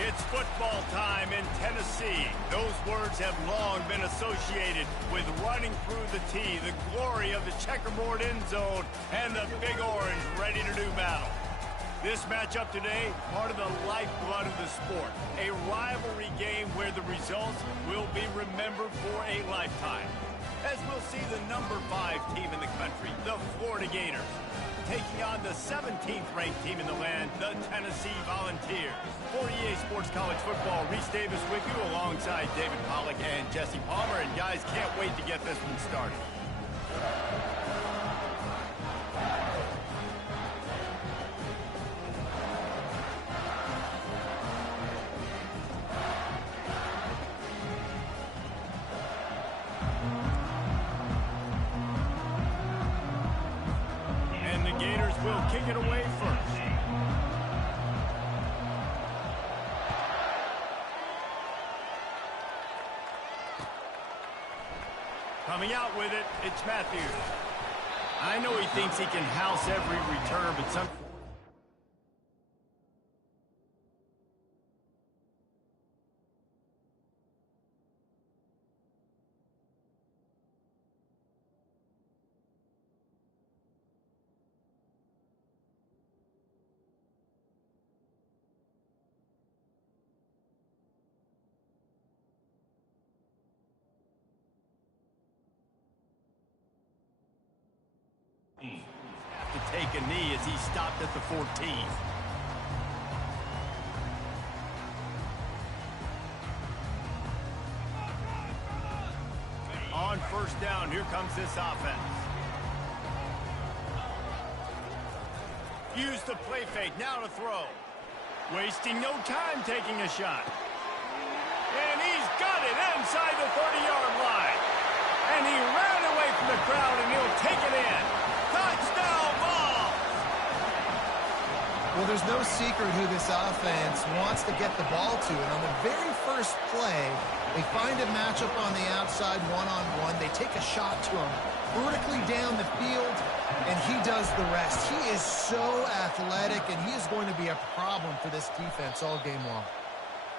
It's football time in Tennessee. Those words have long been associated with running through the tee, the glory of the checkerboard end zone, and the Big Orange ready to do battle. This matchup today, part of the lifeblood of the sport. A rivalry game where the results will be remembered for a lifetime. As we'll see the number 5 team in the country, the Florida Gators, taking on the 17th ranked team in the land, the Tennessee Volunteers. For EA Sports College Football, Reese Davis with you alongside David Pollack and Jesse Palmer. And guys, can't wait to get this one started. Will kick it away first. Coming out with it, it's Matthews. I know he thinks he can house every return, but some... to take a knee as he stopped at the 14. On first down, here comes this offense. Use the play fake, now to throw. Wasting no time taking a shot. And he's got it inside the 30-yard line. And he ran away from the crowd, and he'll take it in. Touchdown ball! Well, there's no secret who this offense wants to get the ball to. And on the very first play, they find a matchup on the outside one-on-one. They take a shot to him vertically down the field, and he does the rest. He is so athletic, and he is going to be a problem for this defense all game long.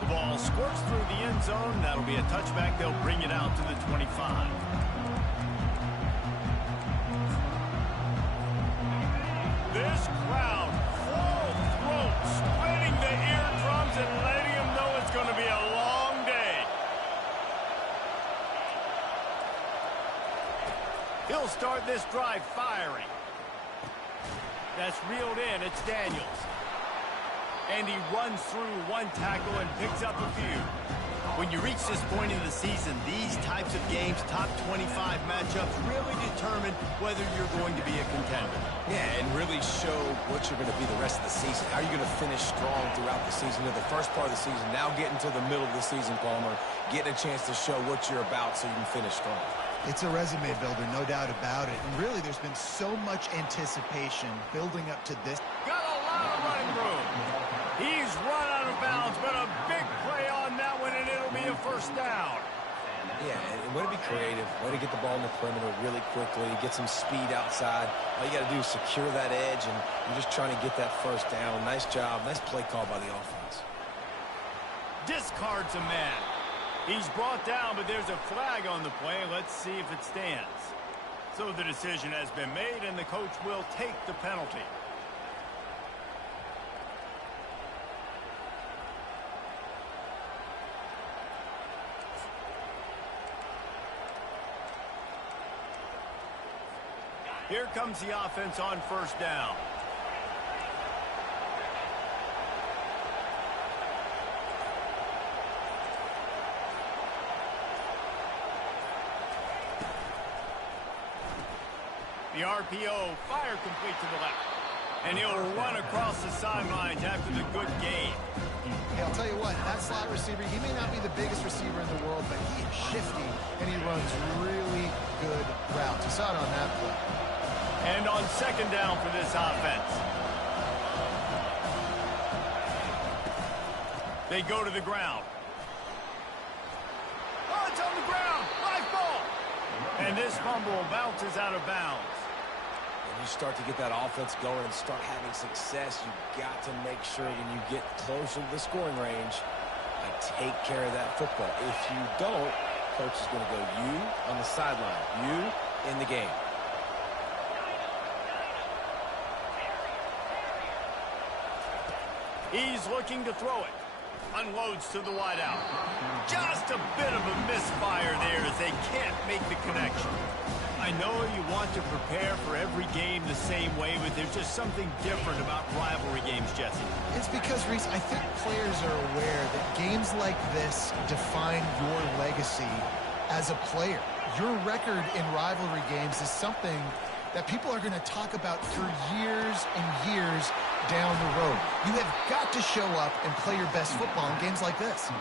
The ball squirts through the end zone. That'll be a touchback. They'll bring it out to the 25. This crowd, full throat, splitting the eardrums and letting them know it's going to be a long day. He'll start this drive firing. That's reeled in. It's Daniels. And he runs through one tackle and picks up a few. When you reach this point in the season, these types of games, top 25 matchups, really determine whether you're going to be a contender. Yeah, and really show what you're going to be the rest of the season. How are you going to finish strong throughout the season? The first part of the season, now getting to the middle of the season, Palmer, getting a chance to show what you're about so you can finish strong. It's a resume builder, no doubt about it. And really, there's been so much anticipation building up to this. Got a lot of running room. He's run out of bounds, but a big play on that one, and it'll be a first down. Yeah, and way to be creative, way to get the ball in the perimeter really quickly, get some speed outside. All you got to do is secure that edge, and you're just trying to get that first down. Nice job, nice play call by the offense. Discards a man. He's brought down, but there's a flag on the play. Let's see if it stands. So the decision has been made, and the coach will take the penalty. Here comes the offense on first down. The RPO, fire complete to the left. And he'll run across the sidelines after the good gain. Hey, I'll tell you what, that slot receiver, he may not be the biggest receiver in the world, but he is shifty, and he runs really good routes. You saw it on that play. And on second down for this offense. They go to the ground. Oh, it's on the ground. Live ball. And this fumble bounces out of bounds. you start to get that offense going and start having success, you've got to make sure when you get closer to the scoring range, take care of that football. If you don't, coach is going to go you on the sideline, you in the game. He's looking to throw it. Unloads to the wideout. Just a bit of a misfire there as they can't make the connection. I know you want to prepare for every game the same way, but there's just something different about rivalry games, Jesse. It's because, Reese, I think players are aware that games like this define your legacy as a player. Your record in rivalry games is something that people are going to talk about for years and years down the road. You have got to show up and play your best football in games like this.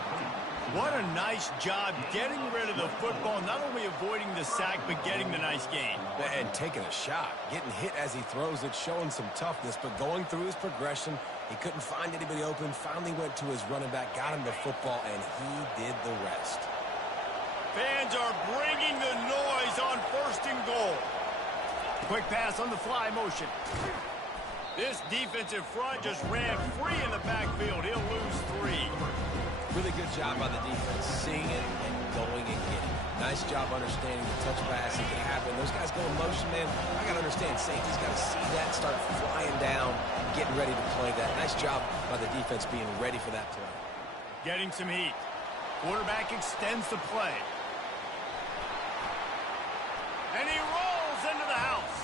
What a nice job getting rid of the football, not only avoiding the sack, but getting the nice gain. And taking a shot, getting hit as he throws it, showing some toughness, but going through his progression, he couldn't find anybody open, finally went to his running back, got him the football, and he did the rest. Fans are bringing the noise on 1st and goal. Quick pass on the fly motion. This defensive front just ran free in the backfield. He'll lose 3. Really good job by the defense, seeing it and going and getting it. Nice job understanding the touch pass. It can happen. Those guys go in motion, man. I got to understand, safety's got to see that, start flying down, getting ready to play that. Nice job by the defense being ready for that play. Getting some heat. Quarterback extends the play. And he rolls into the house.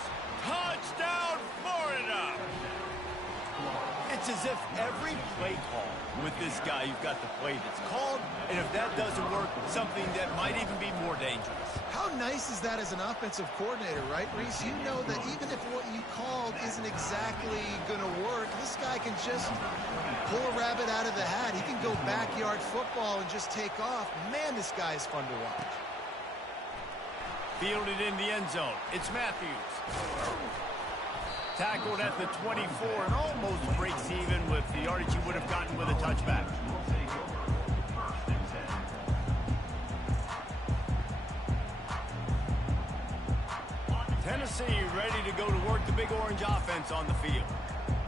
Touchdown, Florida! It's as if every play call with this guy, you've got the play that's called, and if that doesn't work, something that might even be more dangerous. How nice is that as an offensive coordinator, right, Reese? You know that even if what you called isn't exactly going to work, this guy can just pull a rabbit out of the hat. He can go backyard football and just take off. Man, this guy is fun to watch. Fielded in the end zone. It's Matthews. Tackled at the 24 and almost breaks even with the yardage he would have gotten with a touchback. Tennessee ready to go to work the Big Orange offense on the field.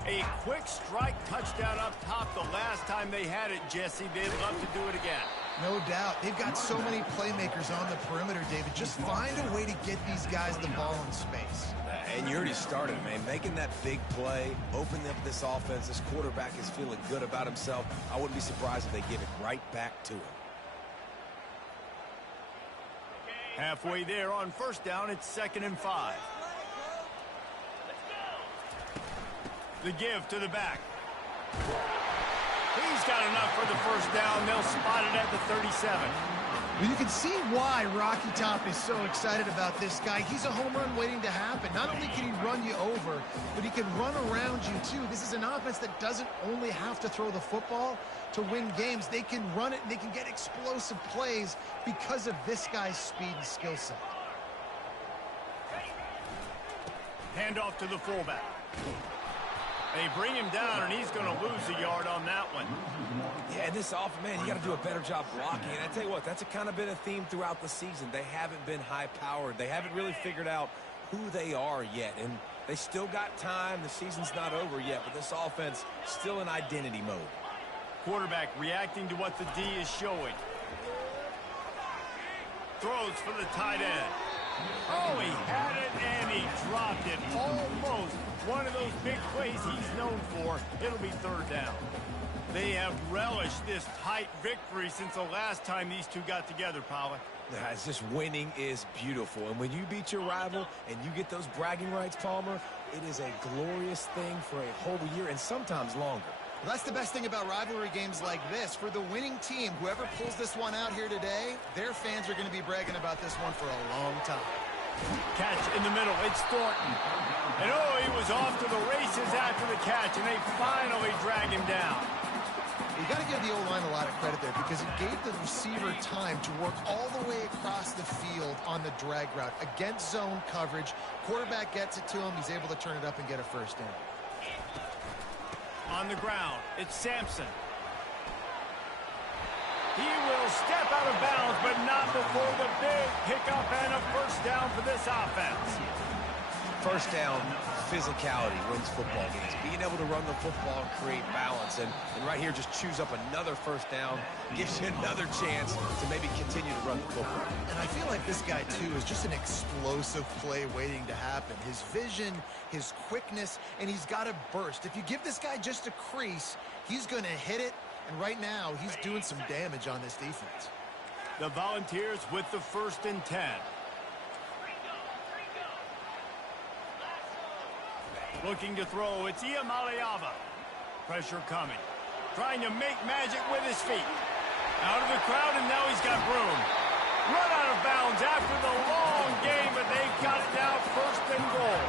A quick strike touchdown up top the last time they had it, Jesse. They'd love to do it again. No doubt. They've got so many playmakers on the perimeter, David. Just find a way to get these guys the ball in space. And you already started, man. Making that big play, opening up this offense. This quarterback is feeling good about himself. I wouldn't be surprised if they give it right back to him. Halfway there on 1st down, it's 2nd and 5. The give to the back. He's got enough for the 1st down. They'll spot it at the 37. Well, you can see why Rocky Top is so excited about this guy. He's a home run waiting to happen. Not only can he run you over, but he can run around you too. This is an offense that doesn't only have to throw the football to win games. They can run it and they can get explosive plays because of this guy's speed and skill set. Handoff to the fullback. They bring him down, and he's going to lose a yard on that one. Yeah, this offense, man, you got to do a better job blocking. And I tell you what, that's kind of been a theme throughout the season. They haven't been high-powered. They haven't really figured out who they are yet. And they still got time. The season's not over yet, but this offense still in identity mode. Quarterback reacting to what the D is showing. Throws for the tight end. Oh, he had it, and he dropped it. Almost one of those big plays he's known for. It'll be 3rd down. They have relished this tight victory since the last time these two got together, Pollock. Yeah, it's just winning is beautiful. And when you beat your rival and you get those bragging rights, Palmer, it is a glorious thing for a whole year and sometimes longer. Well, that's the best thing about rivalry games like this. For the winning team, whoever pulls this one out here today, their fans are going to be bragging about this one for a long time. Catch in the middle. It's Thornton. And oh, he was off to the races after the catch, and they finally drag him down. You got to give the O-line a lot of credit there because it gave the receiver time to work all the way across the field on the drag route against zone coverage. Quarterback gets it to him. He's able to turn it up and get a 1st down. On the ground, it's Sampson. He will step out of bounds, but not before the big pickup and a 1st down for this offense. 1st down, physicality wins football games. Being able to run the football and create balance. And right here, just choose up another first down. Gives you another chance to maybe continue to run the football. And I feel like this guy, too, is just an explosive play waiting to happen. His vision, his quickness, and he's got a burst. If you give this guy just a crease, he's going to hit it. And right now, he's doing some damage on this defense. The Volunteers with the 1st and 10. Looking to throw, it's Iamaleava. Pressure coming. Trying to make magic with his feet. Out of the crowd, and now he's got room. Run out of bounds after the long game, but they've got it now 1st and goal.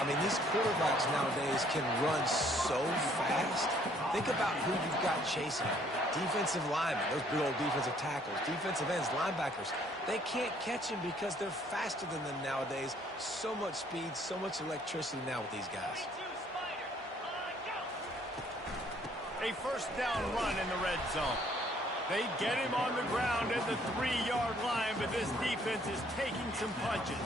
I mean, these quarterbacks nowadays can run so fast. Think about who you've got chasing them. Defensive linemen, those big old defensive tackles, defensive ends, linebackers. They can't catch him because they're faster than them nowadays. So much speed, so much electricity now with these guys. A 1st down run in the red zone. They get him on the ground at the 3-yard line, but this defense is taking some punches.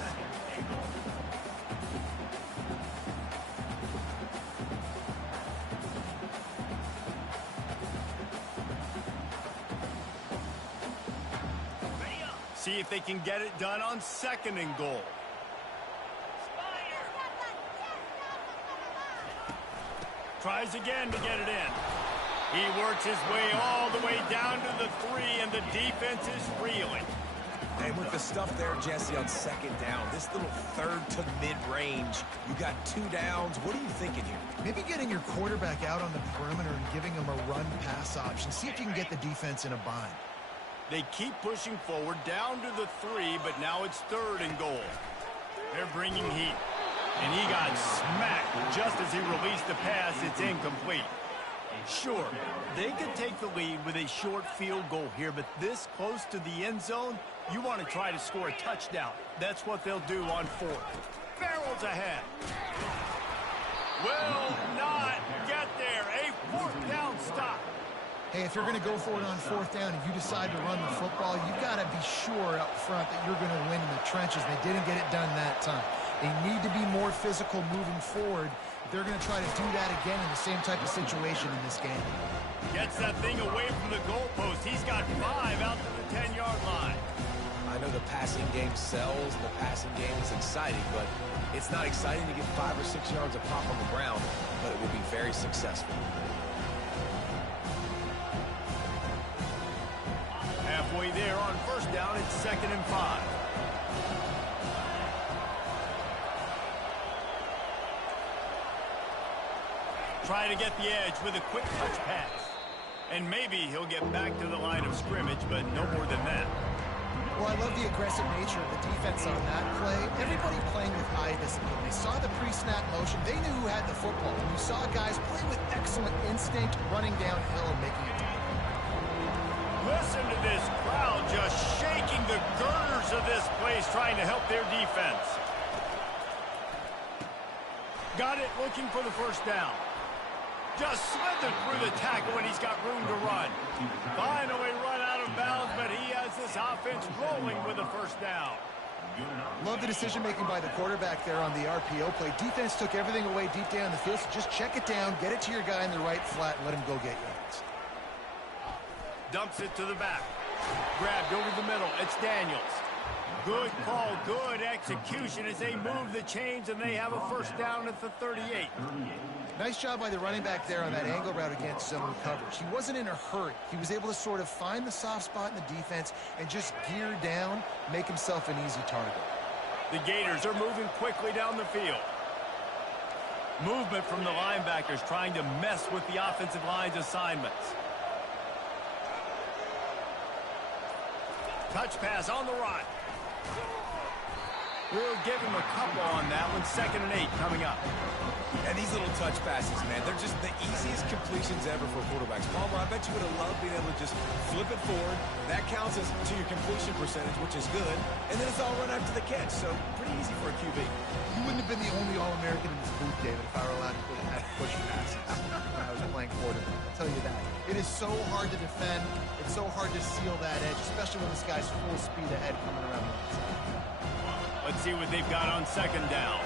See if they can get it done on 2nd and goal. Tries again to get it in. He works his way all the way down to the 3, and the defense is reeling. And with the stuff there, Jesse, on 2nd down, this little 3rd to mid-range, you got 2 downs. What are you thinking here? Maybe getting your quarterback out on the perimeter and giving him a run-pass option. See if you can get the defense in a bind. They keep pushing forward down to the 3, but now it's 3rd and goal. They're bringing heat. And he got smacked just as he released the pass. It's incomplete. Sure, they could take the lead with a short field goal here, but this close to the end zone, you want to try to score a touchdown. That's what they'll do on 4th. Barrels ahead. Will not get there. A 4th down stop. Hey, if you're going to go for it on 4th down and you decide to run the football, you've got to be sure up front that you're going to win in the trenches. They didn't get it done that time. They need to be more physical moving forward. They're going to try to do that again in the same type of situation in this game. Gets that thing away from the goalpost. He's got 5 out to the 10-yard line. I know the passing game sells, and the passing game is exciting, but it's not exciting to get 5 or 6 yards of pop on the ground, but it will be very successful. Halfway there on 1st down, it's 2nd and 5. Try to get the edge with a quick touch pass. And maybe he'll get back to the line of scrimmage, but no more than that. Well, I love the aggressive nature of the defense on that play. Everybody playing with high discipline. They saw the pre-snap motion. They knew who had the football. And you saw guys play with excellent instinct, running downhill and making it. Listen to this crowd just shaking the girders of this place, trying to help their defense. Got it, looking for the 1st down. Just slithered through the tackle, and he's got room to run. Finally run out of bounds, but he has this offense rolling with a 1st down. Love the decision-making by the quarterback there on the RPO play. Defense took everything away deep down the field, so just check it down, get it to your guy in the right flat, and let him go get yards. Dumps it to the back. Grabbed over the middle. It's Daniels. Good call, good execution as they move the chains, and they have a 1st down at the 38. Nice job by the running back there on that angle route against zone coverage. He wasn't in a hurry. He was able to sort of find the soft spot in the defense and just gear down, make himself an easy target. The Gators are moving quickly down the field. Movement from the linebackers trying to mess with the offensive line's assignments. Touch pass on the run. We'll give him a couple on that one. 2nd and 8 coming up. And these little touch passes, man, they're just the easiest completions ever for quarterbacks. Palmer, I bet you would have loved being able to just flip it forward. That counts as to your completion percentage, which is good. And then it's all run after the catch, so pretty easy for a QB. You wouldn't have been the only All-American in this booth, David, if I were allowed to push passes when I was playing quarterback. I'll tell you that. It is so hard to defend. It's so hard to seal that edge, especially when this guy's full speed ahead coming around the outside. Let's see what they've got on 2nd down.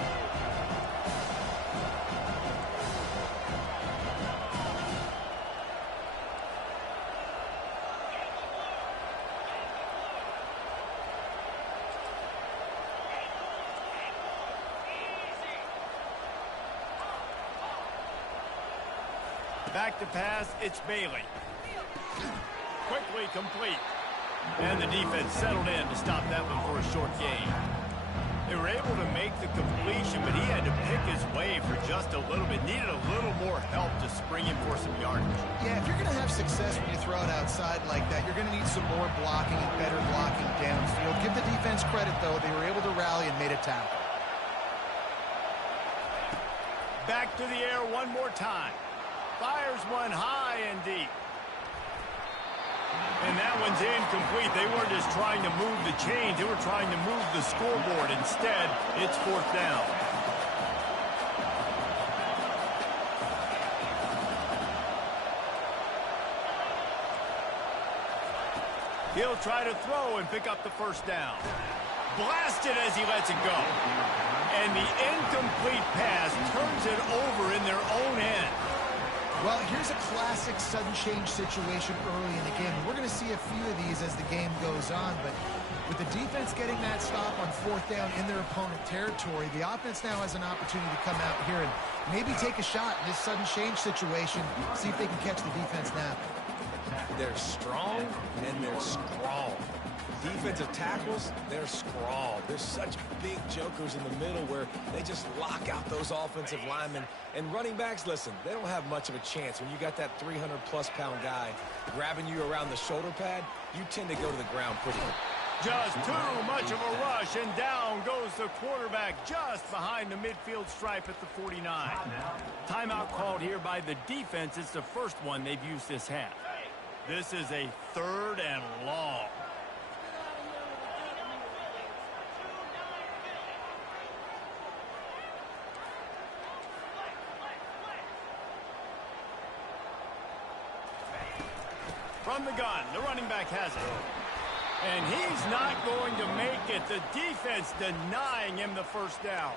Back to pass, it's Bailey. Quickly complete. And the defense settled in to stop that one for a short gain. They were able to make the completion, but he had to pick his way for just a little bit. Needed a little more help to spring him for some yardage. Yeah, if you're going to have success when you throw it outside like that, you're going to need some more blocking and better blocking downfield. Give the defense credit, though. They were able to rally and made a tackle. Back to the air one more time. Fires one high and deep. And that one's incomplete. They weren't just trying to move the chains. They were trying to move the scoreboard. Instead, it's fourth down. He'll try to throw and pick up the first down. Blasted as he lets it go. And the incomplete pass turns it over in their own end. Well, here's a classic sudden change situation early in the game. We're going to see a few of these as the game goes on, but with the defense getting that stop on fourth down in their opponent territory, the offense now has an opportunity to come out here and maybe take a shot in this sudden change situation, see if they can catch the defense now. They're strong and they're scrawl. Defensive tackles, they're scrawl. They're such big jokers in the middle where they just lock out those offensive linemen. And running backs, listen, they don't have much of a chance. When you got that 300-plus-pound guy grabbing you around the shoulder pad, you tend to go to the ground pretty quick. Just too much of a rush, and down goes the quarterback just behind the midfield stripe at the 49. Timeout called here by the defense. It's the first one they've used this half. This is a 3rd and long. From the gun, the running back has it. And he's not going to make it. The defense denying him the first down.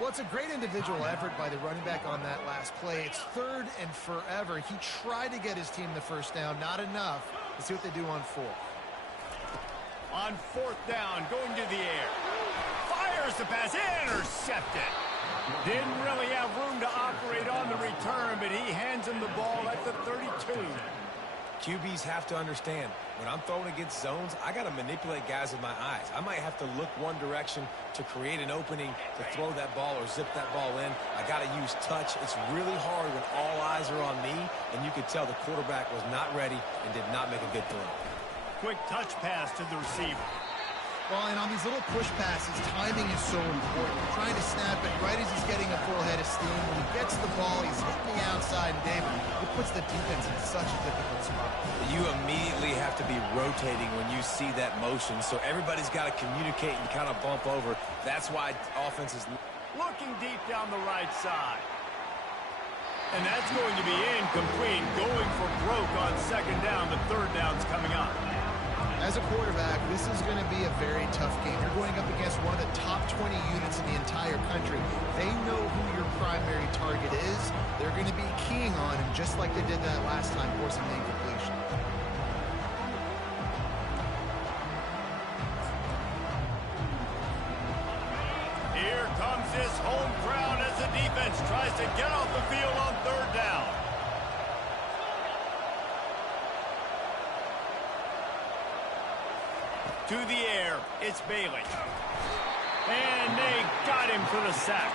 Well, it's a great individual effort by the running back on that last play. It's 3rd and forever. He tried to get his team the first down. Not enough. Let's see what they do on 4th. On 4th down, going to the air. Fires the pass. Intercepted. Didn't really have room to operate on the return, but he hands him the ball at the 32. QBs have to understand, when I'm throwing against zones, I got to manipulate guys with my eyes. I might have to look one direction to create an opening to throw that ball or zip that ball in. I got to use touch. It's really hard when all eyes are on me, and you could tell the quarterback was not ready and did not make a good throw. Quick touch pass to the receiver. Well, and on these little push passes, timing is so important. Trying to snap it right as he's getting a full head of steam. When he gets the ball, he's hitting the outside, and David, it puts the defense in such a difficult spot. You immediately have to be rotating when you see that motion, so everybody's got to communicate and kind of bump over. That's why offense is looking deep down the right side. And that's going to be incomplete, going for broke on 2nd down. The 3rd down's coming up. As a quarterback, this is going to be a very tough game. You're going up against one of the top 20 units in the entire country. They know who your primary target is. They're going to be keying on him, just like they did that last time, forcing the incompletion. Here comes this home crowd as the defense tries to get off the field on 3rd down. To the air, it's Bailey. And they got him for the sack.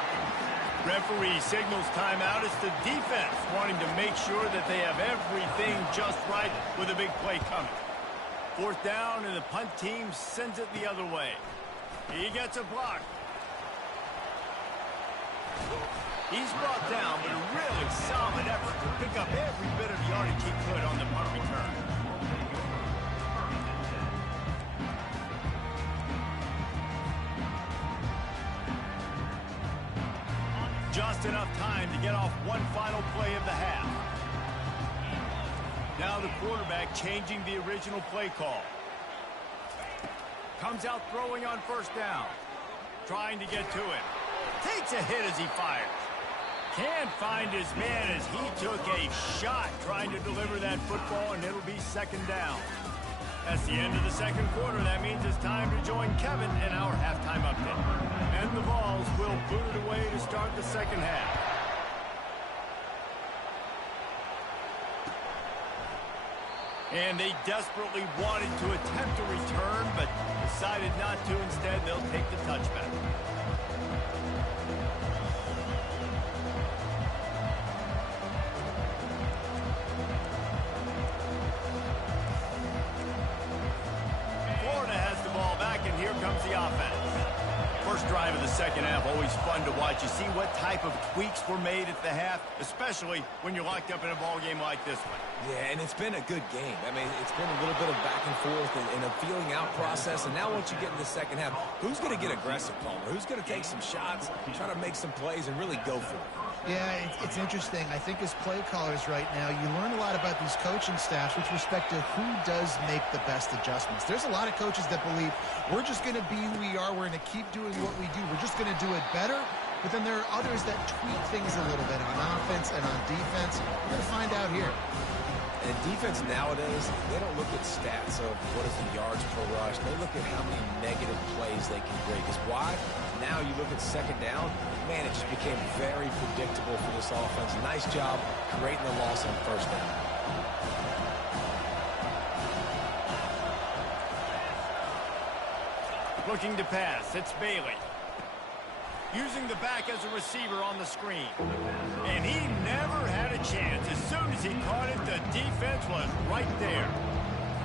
Referee signals timeout. It's the defense wanting to make sure that they have everything just right with a big play coming. 4th down, and the punt team sends it the other way. He gets a block. He's brought down, but a really solid effort to pick up every bit of yardage he could on the punt return. Just enough time to get off one final play of the half. Now the quarterback changing the original play call. Comes out throwing on 1st down. Trying to get to it. Takes a hit as he fires. Can't find his man as he took a shot trying to deliver that football, and it'll be 2nd down. That's the end of the 2nd quarter. That means it's time to join Kevin in our halftime update. And the Vols will boot it away to start the 2nd half. And they desperately wanted to attempt a return, but decided not to. Instead, they'll take the touchback. Florida has the ball back, and here comes the offense. First drive of the second half, always fun to watch. You see what type of tweaks were made at the half, especially when you're locked up in a ball game like this one. Yeah, and it's been a good game. I mean, it's been a little bit of back and forth and a feeling out process. And now once you get in the second half, who's going to get aggressive, Palmer? Who's going to take some shots, try to make some plays, and really go for it? Yeah, it's interesting. I think as play callers right now, you learn a lot about these coaching staffs with respect to who does make the best adjustments. There's a lot of coaches that believe we're just going to be who we are. We're going to keep doing what we do. We're just going to do it better. But then there are others that tweak things a little bit on offense and on defense. We're going to find out here. And defense nowadays, they don't look at stats of what is the yards per rush. They look at how many negative plays they can break. Because why? Now you look at second down, man, it just became very predictable for this offense. Nice job creating the loss on first down. Looking to pass, it's Bailey. Using the back as a receiver on the screen. And he never had a chance. As soon as he caught it, the defense was right there.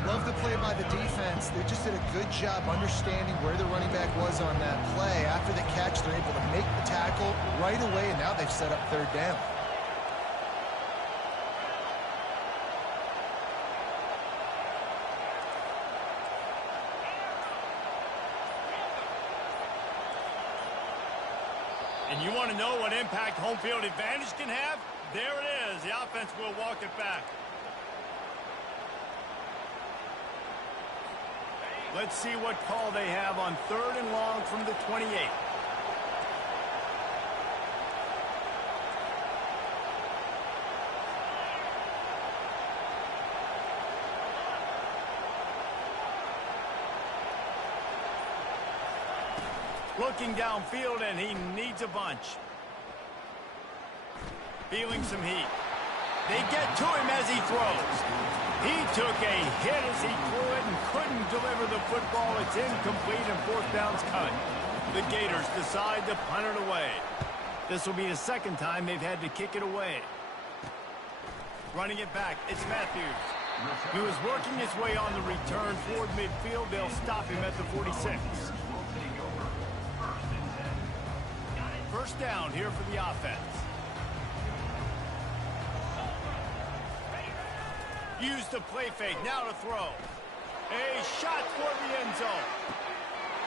Love the play by the defense. They just did a good job understanding where the running back was on that play. After the catch, they're able to make the tackle right away, and now they've set up third down. And you want to know what impact home field advantage can have? There it is. The offense will walk it back. Let's see what call they have on 3rd and long from the 28. Looking downfield, and he needs a bunch. Feeling some heat. They get to him as he throws. He took a hit as he threw it and couldn't deliver the football. It's incomplete and 4th down's cut. The Gators decide to punt it away. This will be the second time they've had to kick it away. Running it back, it's Matthews. He was working his way on the return toward midfield. They'll stop him at the 46. First down here for the offense. Use the play fake, now to throw. A shot for the end zone.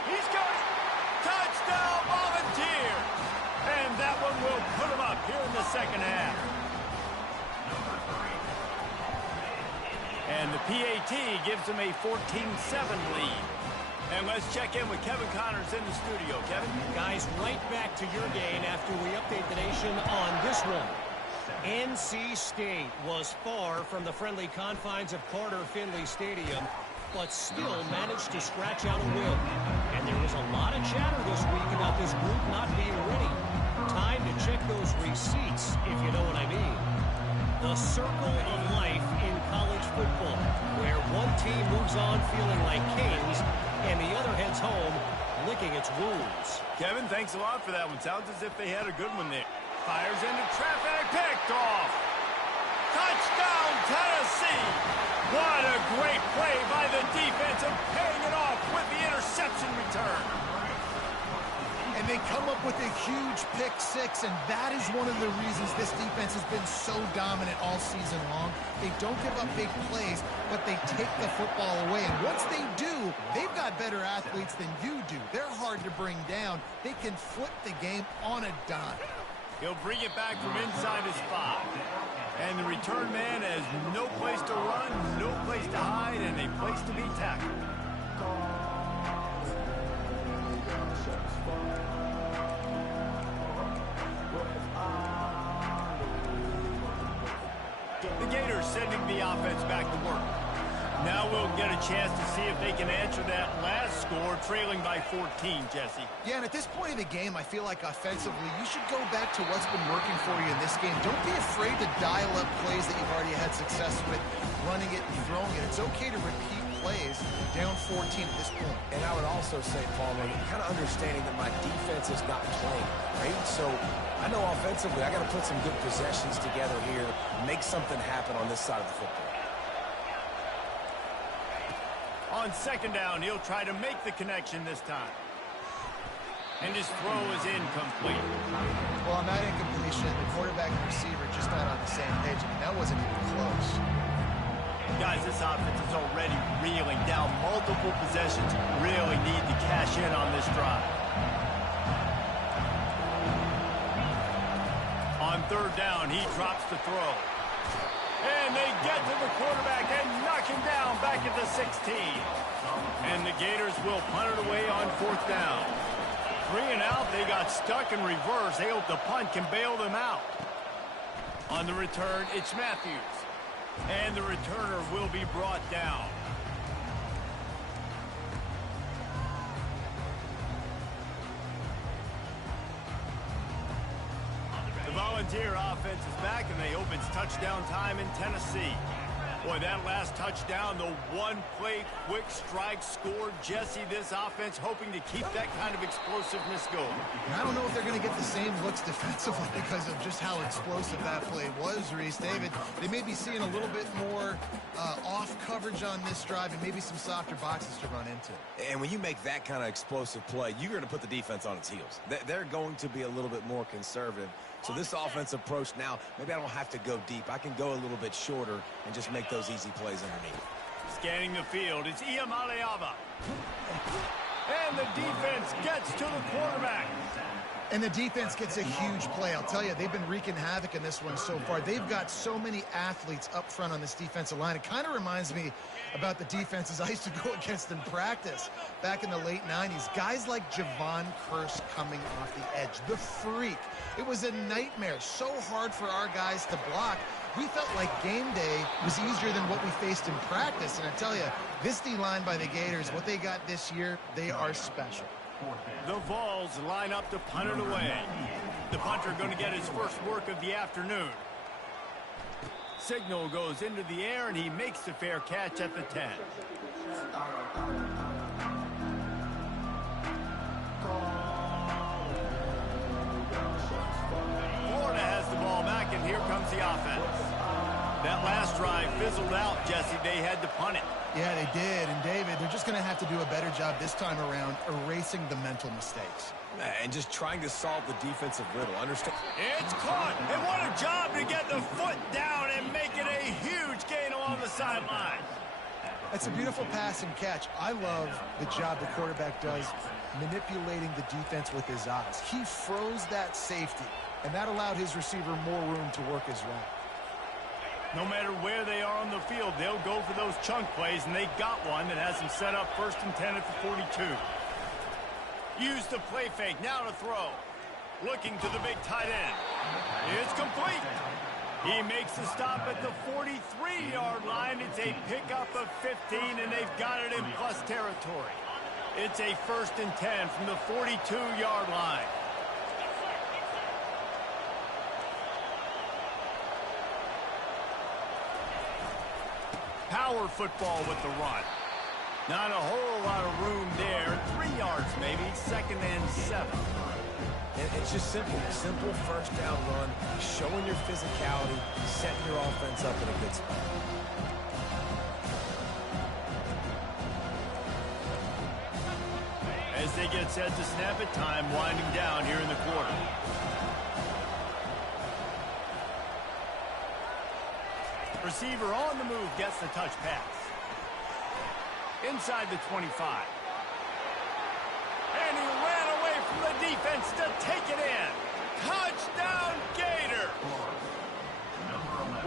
He's going. Touchdown, Volunteers. And that one will put him up here in the second half. And the PAT gives him a 14-7 lead. And let's check in with Kevin Connors in the studio. Kevin? Guys, right back to your game after we update the nation on this one. NC State was far from the friendly confines of Carter Finley Stadium, but still managed to scratch out a win. And there was a lot of chatter this week about this group not being ready. Time to check those receipts, if you know what I mean. The circle of life in college football, where one team moves on feeling like kings, and the other heads home licking its wounds. Kevin, thanks a lot for that one. Sounds as if they had a good one there. Fires into traffic, picked off. Touchdown, Tennessee. What a great play by the defense and paying it off with the interception return. And they come up with a huge pick six, and that is one of the reasons this defense has been so dominant all season long. They don't give up big plays, but they take the football away. And once they do, they've got better athletes than you do. They're hard to bring down. They can flip the game on a dime. He'll bring it back from inside his 5. And the return man has no place to run, no place to hide, and a place to be tackled. The Gators sending the offense back to work. Now we'll get a chance to see if they can answer that last score, trailing by 14, Jesse. Yeah, and at this point in the game, I feel like offensively, you should go back to what's been working for you in this game. Don't be afraid to dial up plays that you've already had success with, running it in throwing it. It's okay to repeat plays down 14 at this point. And I would also say, Palmer, kind of understanding that my defense is not playing great. So I know offensively I got to put some good possessions together here, make something happen on this side of the football. On second down, he'll try to make the connection this time. And his throw is incomplete. Well, on that incompletion, the quarterback and receiver just not on the same page. I mean, that wasn't even close. Guys, this offense is already reeling down multiple possessions. Really need to cash in on this drive. On third down, he drops the throw. And they get to the quarterback and knock him down back at the 16. And the Gators will punt it away on fourth down. 3 and out, they got stuck in reverse. They hope the punt can bail them out. On the return, it's Matthews. And the returner will be brought down. The Volunteer offense is back, and they hope it's touchdown time in Tennessee. Boy, that last touchdown, the one-play quick strike score. Jesse, this offense hoping to keep that kind of explosiveness going. And I don't know if they're going to get the same looks defensively because of just how explosive that play was, Reese. David, they may be seeing a little bit more off coverage on this drive and maybe some softer boxes to run into. And when you make that kind of explosive play, you're going to put the defense on its heels. They're going to be a little bit more conservative. So this offensive approach now, maybe I don't have to go deep. I can go a little bit shorter and just make those easy plays underneath. Scanning the field, it's Iamaleava. And the defense gets to the quarterback. And the defense gets a huge play. I'll tell you, they've been wreaking havoc in this one so far. They've got so many athletes up front on this defensive line. It kind of reminds me about the defenses I used to go against in practice back in the late 90s. Guys like Javon Curse coming off the edge. The freak. It was a nightmare. So hard for our guys to block. We felt like game day was easier than what we faced in practice. And I tell you, this D-line by the Gators, what they got this year, they are special. The Vols line up to punt it away. The punter going to get his first work of the afternoon. Signal goes into the air, and he makes the fair catch at the 10. Florida has the ball back, and here comes the offense. That last drive fizzled out, Jesse. They had to punt it. Yeah, they did. And, David, they're just going to have to do a better job this time around erasing the mental mistakes. And just trying to solve the defensive riddle. Understand? It's caught. And what a job to get the foot down and make it a huge gain along the sideline. That's a beautiful pass and catch. I love the job the quarterback does manipulating the defense with his eyes. He froze that safety, and that allowed his receiver more room to work his route. No matter where they are on the field, they'll go for those chunk plays, and they got one that has them set up 1st and 10 at the 42. Use the play fake, now to throw. Looking to the big tight end. It's complete. He makes the stop at the 43-yard line. It's a pickup of 15, and they've got it in plus territory. It's a 1st and 10 from the 42-yard line. Power football with the run. Not a whole lot of room there. 3 yards maybe, 2nd and 7. It's just simple. Simple first down run, showing your physicality, setting your offense up in a good spot. As they get set to snap it, time winding down here in the quarter. Receiver on the move gets the touch pass. Inside the 25. And he ran away from the defense to take it in. Touchdown, Gator!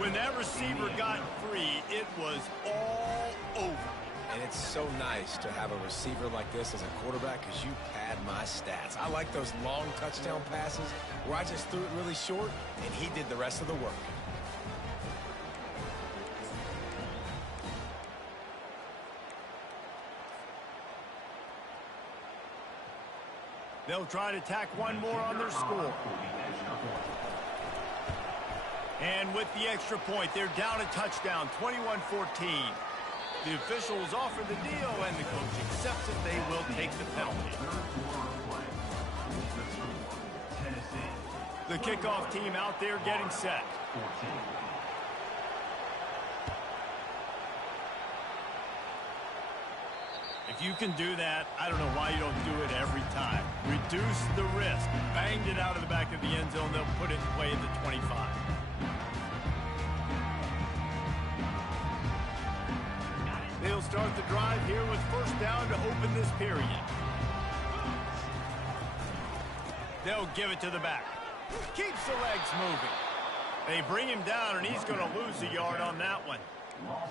When that receiver got free, it was all over. And it's so nice to have a receiver like this as a quarterback because you pad my stats. I like those long touchdown passes where I just threw it really short and he did the rest of the work. They'll try to tack one more on their score. And with the extra point, they're down a touchdown, 21-14. The officials offer the deal, and the coach accepts it. They will take the penalty. The kickoff team out there getting set. If you can do that, I don't know why you don't do it every time. Reduce the risk. Banged it out of the back of the end zone. They'll put it in play at the 25. They'll start the drive here with first down to open this period. They'll give it to the back. Keeps the legs moving. They bring him down, and he's going to lose a yard on that one.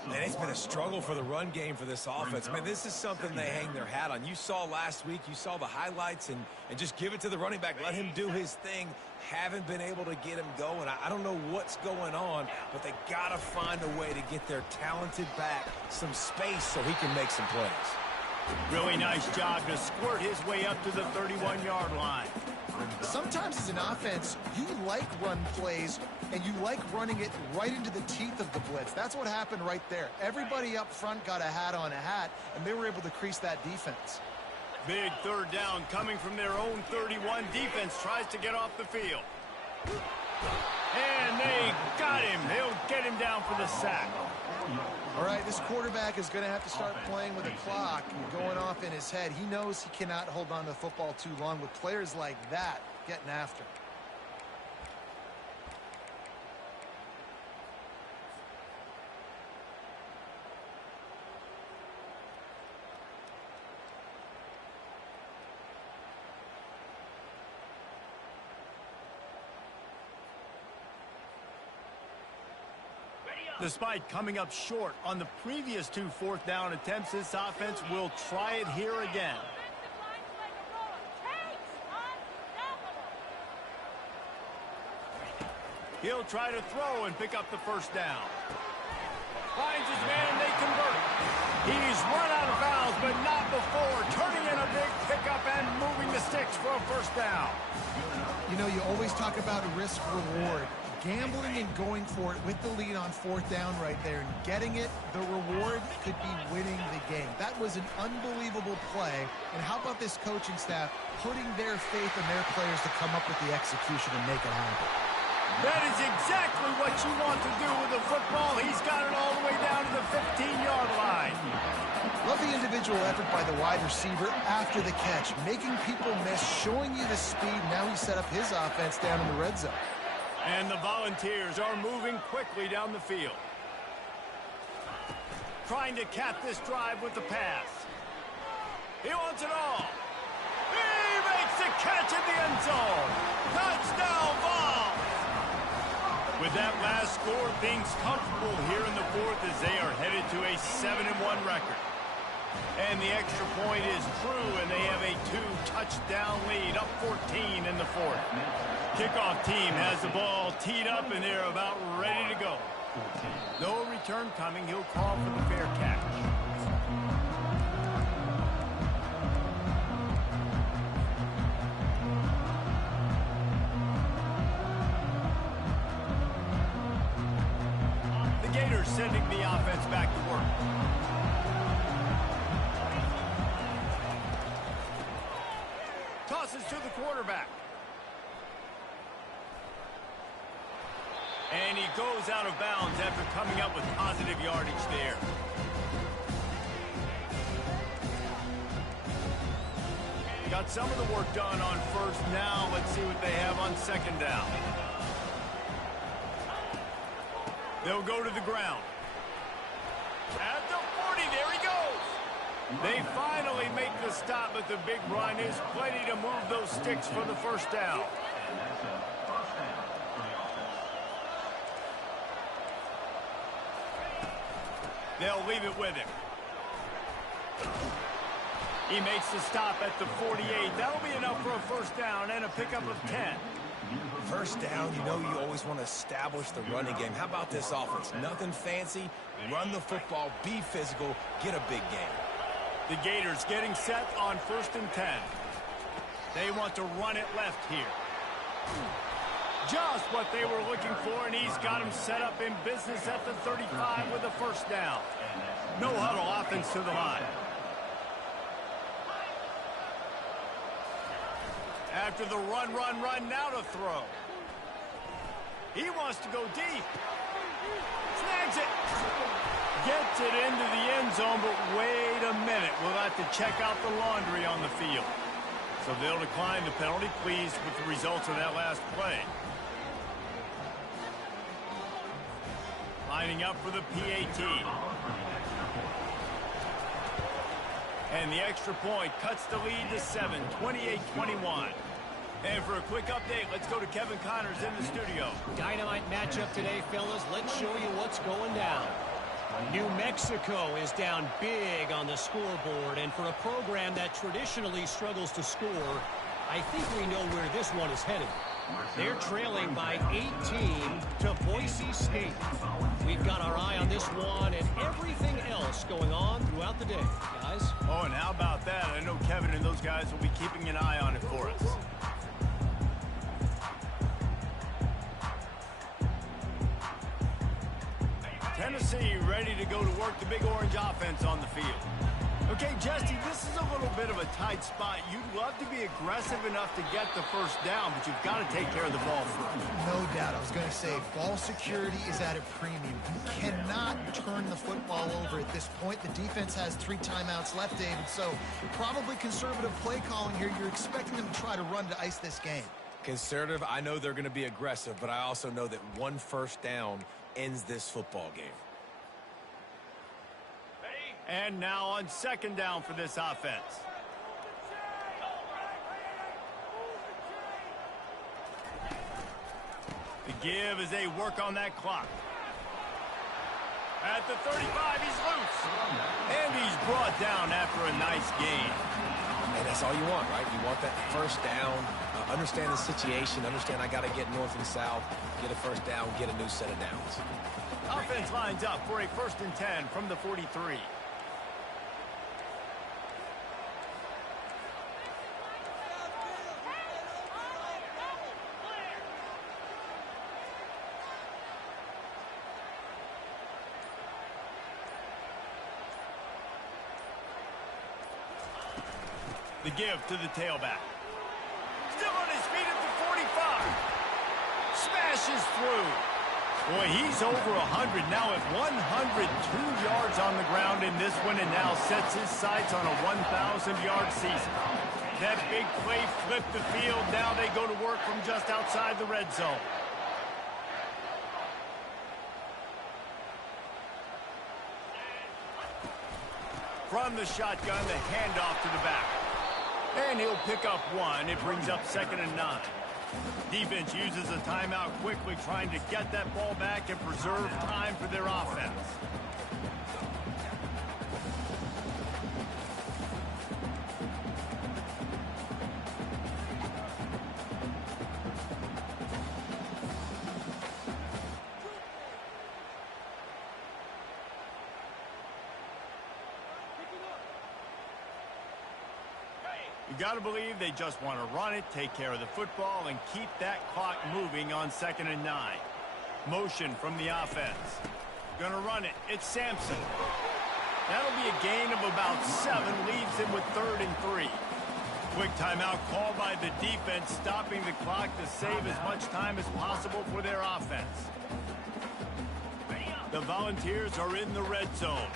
And it's been a struggle for the run game for this offense. Man, this is something they hang their hat on. You saw last week, you saw the highlights, and just give it to the running back. Let him do his thing. Haven't been able to get him going. I don't know what's going on, but they got to find a way to get their talented back some space so he can make some plays. Really nice job to squirt his way up to the 31-yard line. Sometimes as an offense, you like run plays, and you like running it right into the teeth of the blitz. That's what happened right there. Everybody up front got a hat on a hat, and they were able to crease that defense. Big third down coming from their own 31. Defense tries to get off the field. And they got him. They'll get him down for the sack. All right, this quarterback is going to have to start playing with a clock going off in his head. He knows he cannot hold on to the football too long with players like that getting after. Despite coming up short on the previous 2 fourth-down attempts, this offense will try it here again. He'll try to throw and pick up the first down. Finds his man, they convert. He's run out of bounds, but not before turning in a big pickup and moving the sticks for a first down. You know, you always talk about risk-reward. Gambling and going for it with the lead on fourth down right there and getting it, the reward could be winning the game. That was an unbelievable play. And how about this coaching staff putting their faith in their players to come up with the execution and make it happen? That is exactly what you want to do with the football. He's got it all the way down to the 15-yard line. Love the individual effort by the wide receiver after the catch, making people miss, showing you the speed. Now he set up his offense down in the red zone. And the Volunteers are moving quickly down the field. Trying to cap this drive with the pass. He wants it all. He makes the catch in the end zone. Touchdown, Vols! With that last score, things comfortable here in the fourth as they are headed to a 7-1 record. And the extra point is true, and they have a 2-touchdown lead, up 14 in the fourth. Kickoff team has the ball teed up, and they're about ready to go. No return coming. He'll call for the fair catch. The Gators sending the offense back to work. Tosses to the quarterback. And he goes out of bounds after coming up with positive yardage there. Got some of the work done on first. Now let's see what they have on second down. They'll go to the ground. At the 40, there he goes. They finally make the stop, but the big run is plenty to move those sticks for the first down. They'll leave it with him. He makes the stop at the 48. That'll be enough for a first down and a pickup of 10. First down, you know you always want to establish the running game. How about this offense? Nothing fancy. Run the football, be physical, get a big game. The Gators getting set on 1st and 10. They want to run it left here. Just what they were looking for, and he's got him set up in business at the 35 with a first down. No huddle offense to the line. After the run, now to throw. He wants to go deep. Snags it. Gets it into the end zone, but wait a minute. We'll have to check out the laundry on the field. So they'll decline the penalty, pleased with the results of that last play. Lining up for the PAT. And the extra point cuts the lead to 7, 28-21. And for a quick update, let's go to Kevin Connors in the studio. Dynamite matchup today, fellas. Let's show you what's going down. New Mexico is down big on the scoreboard, and for a program that traditionally struggles to score, I think we know where this one is headed. They're trailing by 18 to Boise State. We've got our eye on this one and everything else going on throughout the day, guys. Oh, and how about that? I know Kevin and those guys will be keeping an eye on it for us. Tennessee ready to go to work the Big Orange offense on the field. Okay, Jesse, this is a little bit of a tight spot. You'd love to be aggressive enough to get the first down, but you've got to take care of the ball first. No doubt. I was going to say, ball security is at a premium. You cannot turn the football over at this point. The defense has 3 timeouts left, David, so probably conservative play calling here. You're expecting them to try to run to ice this game. Conservative, I know they're going to be aggressive, but I also know that one first down ends this football game. And now on second down for this offense. The give as they work on that clock. At the 35, he's loose. And he's brought down after a nice gain. And that's all you want, right? You want that first down, understand the situation, understand I got to get north and south, get a first down, get a new set of downs. Offense lines up for a 1st and 10 from the 43. The give to the tailback. Still on his feet at the 45. Smashes through. Boy, he's over 100 now at 102 yards on the ground in this one, and now sets his sights on a 1,000-yard season. That big play flipped the field. Now they go to work from just outside the red zone. From the shotgun, the handoff to the back. And he'll pick up 1. It brings up 2nd and 9. Defense uses a timeout quickly, trying to get that ball back and preserve time for their offense. You got to believe they just want to run it, take care of the football, and keep that clock moving on 2nd and 9. Motion from the offense. Gonna run it. It's Sampson. That'll be a gain of about 7, leaves him with 3rd and 3. Quick timeout called by the defense, stopping the clock to save as much time as possible for their offense. The Volunteers are in the red zone.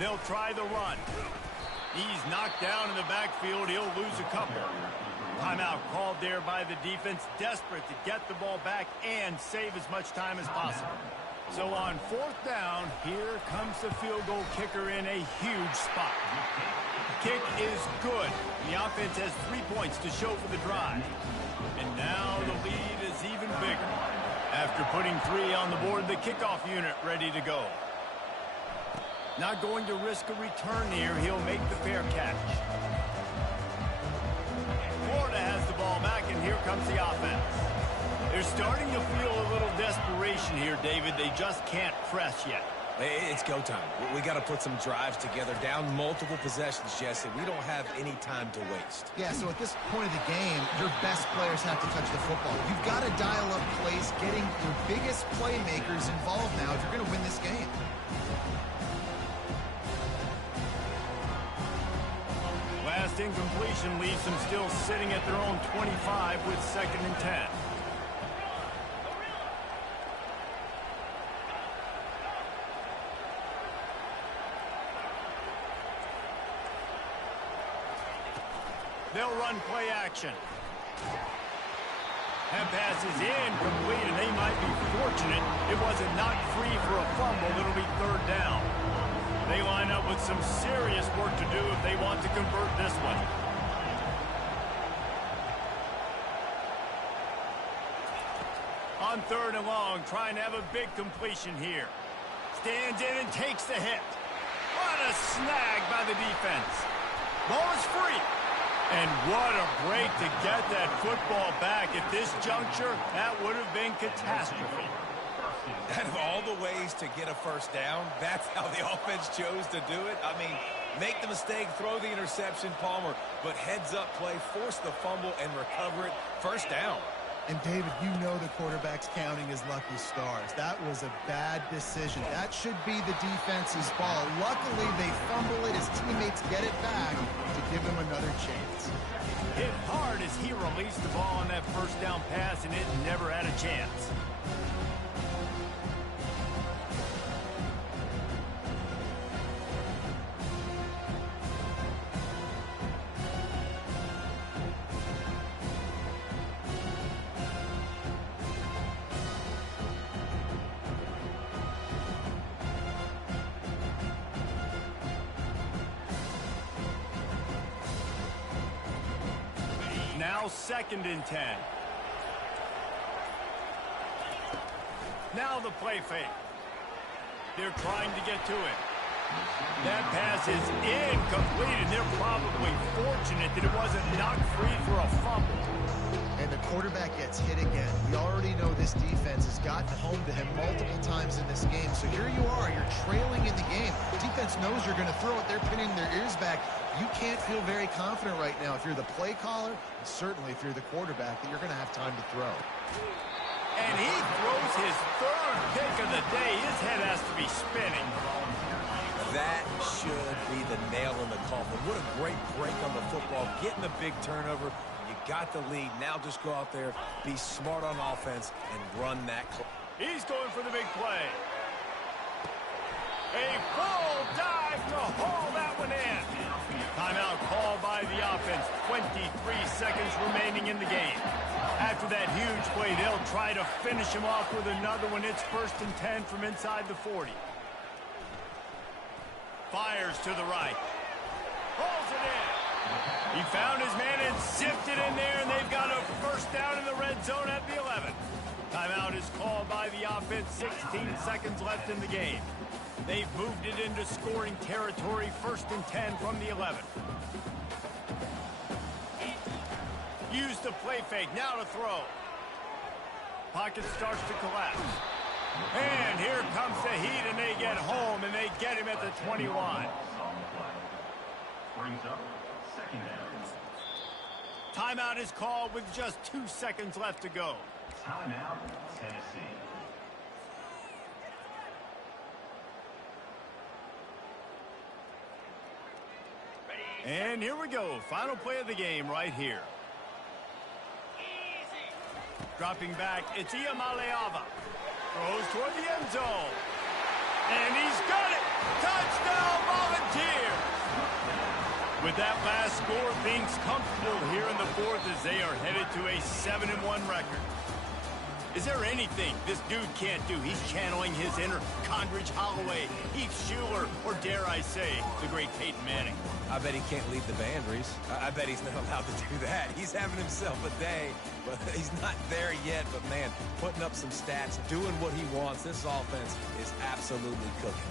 They'll try the run. He's knocked down in the backfield. He'll lose a couple. Timeout called there by the defense, desperate to get the ball back and save as much time as possible. So on 4th down, here comes the field goal kicker in a huge spot. Kick is good. The offense has 3 points to show for the drive. And now the lead is even bigger. After putting 3 on the board, the kickoff unit ready to go. Not going to risk a return here. He'll make the fair catch. Florida has the ball back, and here comes the offense. They're starting to feel a little desperation here, David. They just can't press yet. It's go time. We got to put some drives together, down multiple possessions, Jesse. We don't have any time to waste. Yeah, so at this point of the game, your best players have to touch the football. You've got to dial up plays, getting your biggest playmakers involved now if you're going to win this game. Last incompletion leaves them still sitting at their own 25 with 2nd and 10. They'll run play action. That pass is incomplete, and they might be fortunate it wasn't knocked free for a fumble. It'll be 3rd down. They line up with some serious work to do if they want to convert this one. On 3rd and long, trying to have a big completion here. Stands in and takes the hit. What a snag by the defense. Ball is free. And what a break to get that football back. At this juncture, that would have been catastrophe. Out of all the ways to get a 1st down, that's how the offense chose to do it. I mean, make the mistake, throw the interception, Palmer, but heads-up play, force the fumble, and recover it. 1st down. And, David, you know the quarterback's counting his lucky stars. That was a bad decision. That should be the defense's ball. Luckily, they fumble it. His teammates get it back to give him another chance. Hit hard as he released the ball on that 1st down pass, and it never had a chance. Now 2nd and 10. Now the play fake. They're trying to get to it. That pass is incomplete, and they're probably fortunate that it wasn't knocked free for a fumble. And the quarterback gets hit again. We already know this defense has gotten home to him multiple times in this game. So here you are, you're trailing in the game. The defense knows you're going to throw it. They're pinning their ears back. You can't feel very confident right now if you're the play caller, and certainly if you're the quarterback, that you're going to have time to throw. And he throws his 3rd pick of the day. His head has to be spinning. That should be the nail in the coffin. What a great break on the football, getting the big turnover. You got the lead. Now just go out there, be smart on offense, and run that. He's going for the big play. A full dive to haul that one in. Timeout called by the offense. 23 seconds remaining in the game. After that huge play, they'll try to finish him off with another one. It's 1st and 10 from inside the 40. Fires to the right. Pulls it in. He found his man and zipped it in there, and they've got a 1st down in the red zone at the 11. Timeout is called by the offense. 16 seconds left in the game. They've moved it into scoring territory. 1st and 10 from the 11. Use the play fake. Now to throw. Pocket starts to collapse. And here comes the heat, and they get home, and they get him at the 21. Brings up 2nd down. Timeout is called with just 2 seconds left to go. Timeout, Tennessee. And here we go. Final play of the game right here. Dropping back, it's Iamaleava. Throws toward the end zone. And he's got it. Touchdown, Volunteers. With that last score, things comfortable here in the 4th as they are headed to a 7-1 record. Is there anything this dude can't do? He's channeling his inner Condridge Holloway, Heath Schuler, or dare I say, the great Peyton Manning. I bet he can't lead the band, Reese. I bet he's not allowed to do that. He's having himself a day, but he's not there yet. But, man, putting up some stats, doing what he wants. This offense is absolutely cooking.